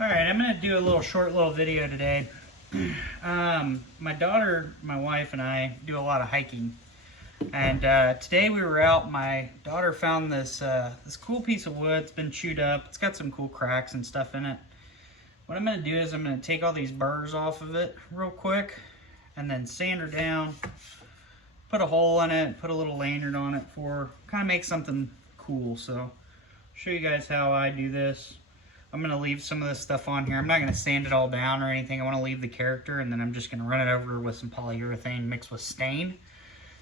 Alright, I'm going to do a short little video today. My daughter, my wife, and I do a lot of hiking. And today we were out, my daughter found this cool piece of wood. It's been chewed up. It's got some cool cracks and stuff in it. What I'm going to do is I'm going to take all these burrs off of it real quick and then sand her down, put a hole in it, put a little lanyard on it for kind of make something cool. So I'll show you guys how I do this. I'm going to leave some of this stuff on here. I'm not going to sand it all down or anything. I want to leave the character, and then I'm just going to run it over with some polyurethane mixed with stain.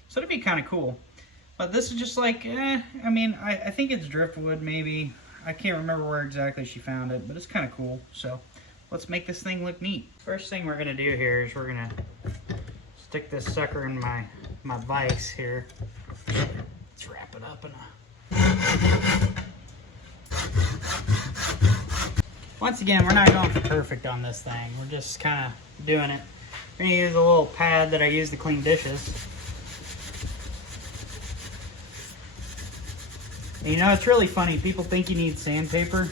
So it'll be kind of cool. But this is just like, I mean, I think it's driftwood maybe. I can't remember where exactly she found it, but it's kind of cool. So let's make this thing look neat. First thing we're going to do here is we're going to stick this sucker in my vise here. Let's wrap it up in a... Once again, we're not going for perfect on this thing. We're just kind of doing it. We're going to use a little pad that I use to clean dishes. And you know, it's really funny. People think you need sandpaper.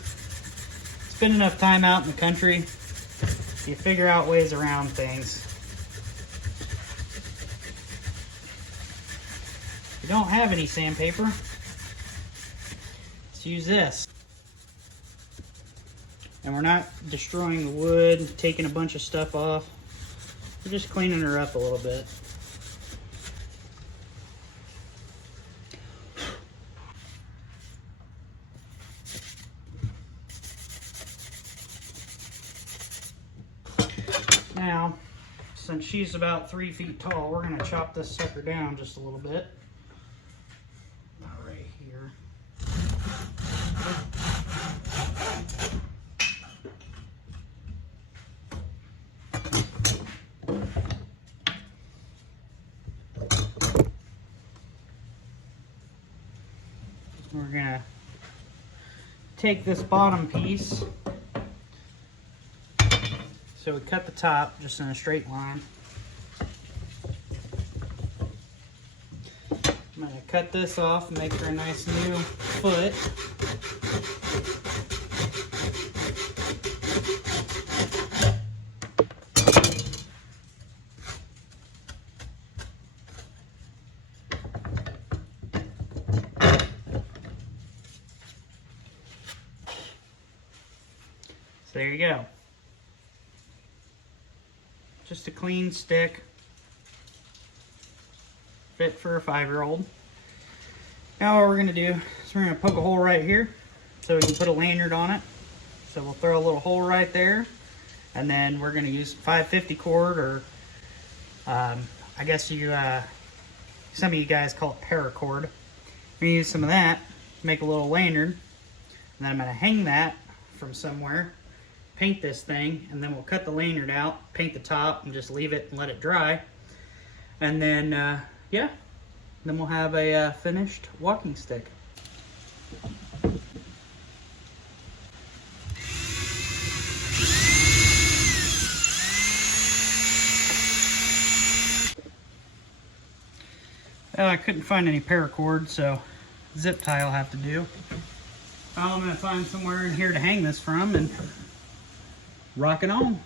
Spend enough time out in the country, you figure out ways around things. If you don't have any sandpaper, let's use this. And we're not destroying the wood, taking a bunch of stuff off. We're just cleaning her up a little bit. Now, since she's about 3 feet tall, we're going to chop this sucker down just a little bit. Not right here. We're going to take this bottom piece. So we cut the top just in a straight line. I'm going to cut this off and make her a nice new foot. So there you go. Just a clean stick, fit for a 5-year-old. Now what we're going to do is we're going to poke a hole right here so we can put a lanyard on it. So we'll throw a little hole right there, and then we're going to use 550 cord, or I guess some of you guys call it paracord. We're going to use some of that to make a little lanyard, and then I'm going to hang that from somewhere, paint this thing, and then we'll cut the lanyard out, paint the top, and just leave it and let it dry. And then, yeah, then we'll have a finished walking stick. Well, I couldn't find any paracord, so zip tie will have to do. I'm going to find somewhere in here to hang this from and rock it on.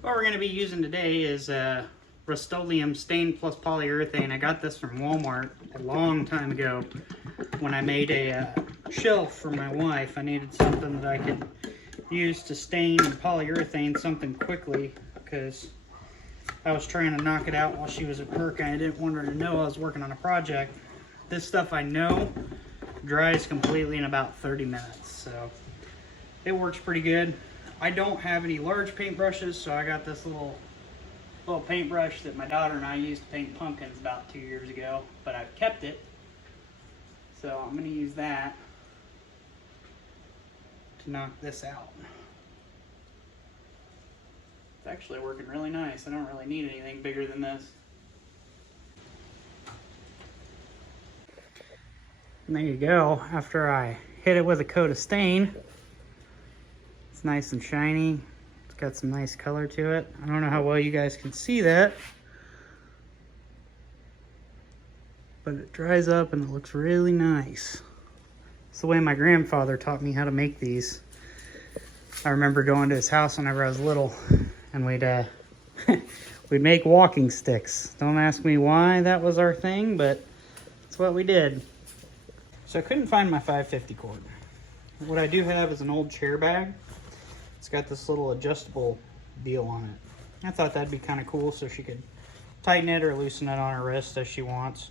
What we're going to be using today is Rust-Oleum Stain Plus Polyurethane. I got this from Walmart a long time ago when I made a shelf for my wife. I needed something that I could use to stain and polyurethane something quickly, because I was trying to knock it out while she was at work and I didn't want her to know I was working on a project. This stuff I know dries completely in about 30 minutes, so it works pretty good. I don't have any large paintbrushes, so I got this little paintbrush that my daughter and I used to paint pumpkins about 2 years ago, but I've kept it, so I'm going to use that to knock this out. It's actually working really nice. I don't really need anything bigger than this. And there you go. After I hit it with a coat of stain, it's nice and shiny. It's got some nice color to it. I don't know how well you guys can see that, but it dries up and it looks really nice. It's the way my grandfather taught me how to make these. I remember going to his house whenever I was little, and we'd we'd make walking sticks. Don't ask me why that was our thing, but it's what we did. So I couldn't find my 550 cord. What I do have is an old chair bag. It's got this little adjustable deal on it. I thought that'd be kind of cool, so she could tighten it or loosen it on her wrist as she wants.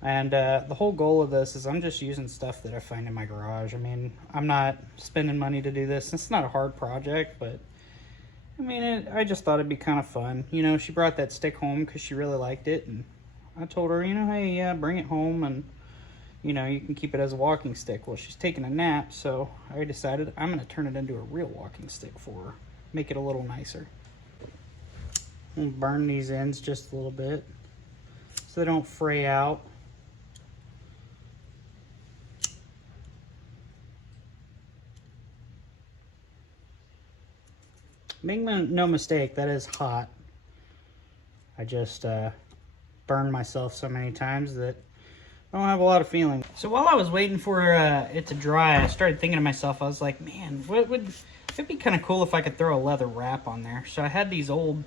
And the whole goal of this is I'm just using stuff that I find in my garage. I mean, I'm not spending money to do this. It's not a hard project, but I mean, I just thought it'd be kind of fun. You know, she brought that stick home because she really liked it, and I told her, you know, hey, yeah, bring it home, and you know, you can keep it as a walking stick. Well, she's taking a nap, so I decided I'm going to turn it into a real walking stick for her. Make it a little nicer. I'm going to burn these ends just a little bit so they don't fray out. Make no mistake, that is hot. I just burned myself so many times that I don't have a lot of feeling. So while I was waiting for it to dry, I started thinking to myself, I was like, man, it'd be kind of cool if I could throw a leather wrap on there. So I had these old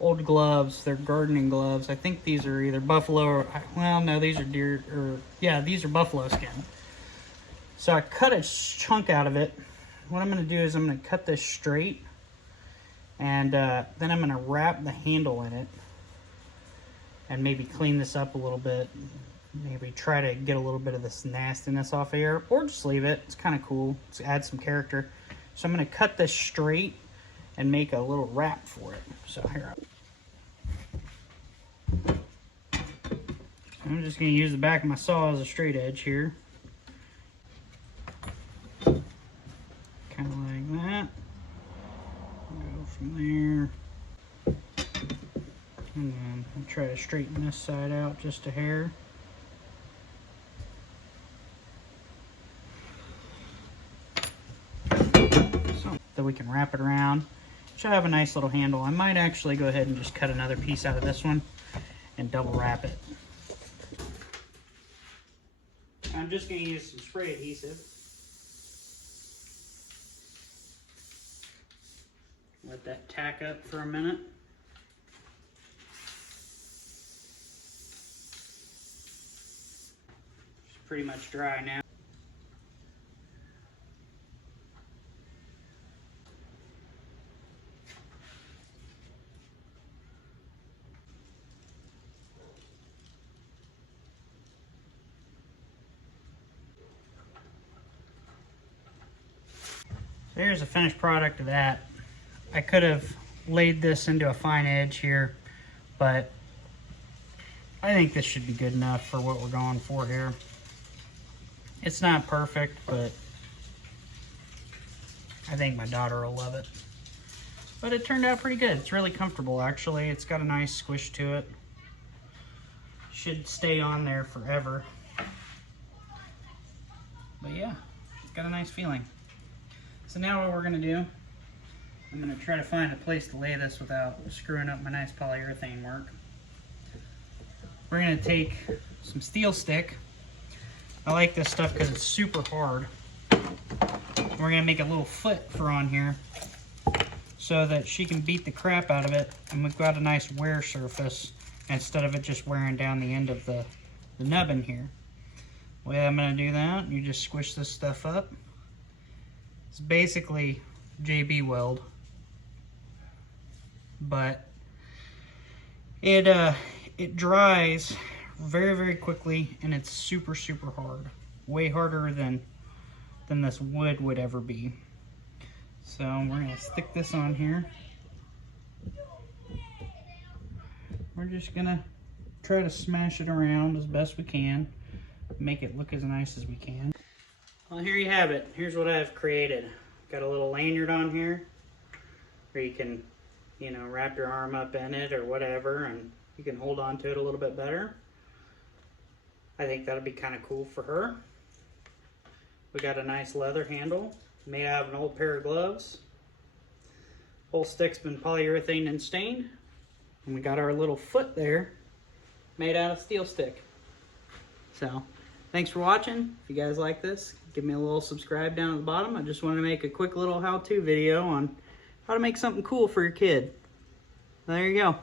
gloves. They're gardening gloves. I think these are either buffalo or, well, no, these are deer, or yeah, these are buffalo skin. So I cut a chunk out of it. What I'm going to do is I'm going to cut this straight, and then I'm going to wrap the handle in it and maybe clean this up a little bit. Maybe try to get a little bit of this nastiness off of here, or just leave it. It's kind of cool. Let's add some character. So I'm going to cut this straight and make a little wrap for it. So here, I'm just going to use the back of my saw as a straight edge here. Kind of like that. Go from there. And then I'll try to straighten this side out just a hair. So we can wrap it around. Should have a nice little handle. I might actually go ahead and just cut another piece out of this one and double wrap it. I'm just going to use some spray adhesive. Let that tack up for a minute. It's pretty much dry now. So here's a finished product of that. I could have laid this into a fine edge here, but I think this should be good enough for what we're going for here. It's not perfect, but I think my daughter will love it. But it turned out pretty good. It's really comfortable, actually. It's got a nice squish to it. Should stay on there forever. But yeah, it's got a nice feeling. So now what we're going to do, I'm going to try to find a place to lay this without screwing up my nice polyurethane work. We're going to take some steel stick. I like this stuff because it's super hard. We're going to make a little foot for on here so that she can beat the crap out of it, and we've got a nice wear surface instead of it just wearing down the end of the nubbin here. The way I'm going to do that, you just squish this stuff up. It's basically JB Weld, but it dries very, very quickly, and it's super, super hard. Way harder than this wood would ever be. So we're gonna stick this on here. We're just gonna try to smash it around as best we can, make it look as nice as we can. Well, here you have it. Here's what I've created. Got a little lanyard on here where you can, you know, wrap your arm up in it or whatever, and you can hold on to it a little bit better. I think that'll be kind of cool for her. We got a nice leather handle made out of an old pair of gloves. Whole stick's been polyurethane and stained. And we got our little foot there made out of steel stick. So thanks for watching. If you guys like this, give me a little subscribe down at the bottom. I just want to make a quick little how-to video on how to make something cool for your kid. There you go.